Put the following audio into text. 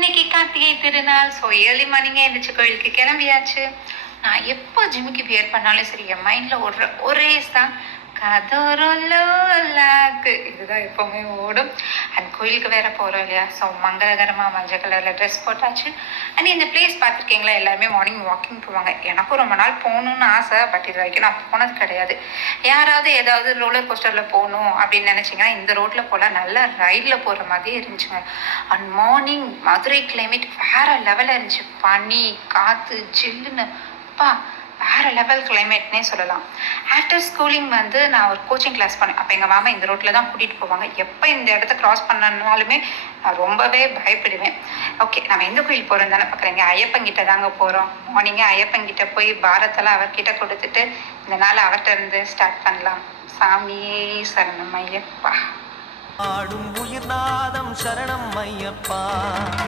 இன்னைக்கு கார்த்திகை திருநாள். So early மார்னிங்கே எழுந்திரிச்சு கோயிலுக்கு கிளம்பியாச்சு. நான் எப்போ ஜிம்முக்கு வியர் பண்ணாலும் சரி, என் மைண்டில் ஒரே தான், கதோரல்லாக்கு இதுதான் எப்போவுமே ஓடும். அண்ட் கோயிலுக்கு வேற போகிறோம் இல்லையா? ஸோ மங்களகரமாக மஞ்சள் கலரில் ட்ரெஸ் போட்டாச்சு. அண்ட் இந்த பிளேஸ் பார்த்துருக்கீங்களா? எல்லாருமே மார்னிங் வாக்கிங் போவாங்க. எனக்கும் ரொம்ப நாள் போகணுன்னு ஆசை, பட் இது வரைக்கும் நான் போனது கிடையாது. யாராவது ஏதாவது ரோலர் கோஸ்டரில் போகணும் அப்படின்னு நினச்சிங்கன்னா இந்த ரோட்டில் போகலாம். நல்லா ரைடில் போகிற மாதிரி இருந்துச்சுங்க. அண்ட் மார்னிங் மதுரை கிளைமேட் வேறு லெவலில் இருந்துச்சு. பனி, காற்று, ஜில்லுன்னு, அப்பா வேறு லெவல் கிளைமேட்னே சொல்லலாம். ஆஃப்டர் ஸ்கூலிங் நான் ஒரு கோச்சிங் கிளாஸ் பண்ணேன். அப்போ எங்கள் மாமா இந்த ரோட்டில் தான் கூட்டிகிட்டு போவாங்க. எப்போ இந்த இடத்த க்ராஸ் பண்ணனாலுமே நான் ரொம்பவே பயப்படுவேன். ஓகே, நம்ம எந்த கோயில் போகிறோம் தானே பார்க்குறீங்க. ஐயப்பங்கிட்ட தாங்க போகிறோம். மார்னிங்கே ஐயப்பங்கிட்ட போய் பாரத்தெல்லாம் அவர்கிட்ட கொடுத்துட்டு இந்த நாள் அவர்கிட்ட இருந்து ஸ்டார்ட் பண்ணலாம். சாமியே சரணம் ஐயப்பா. ஆடும் உயிர்நாதம் சரணம் ஐயப்பா.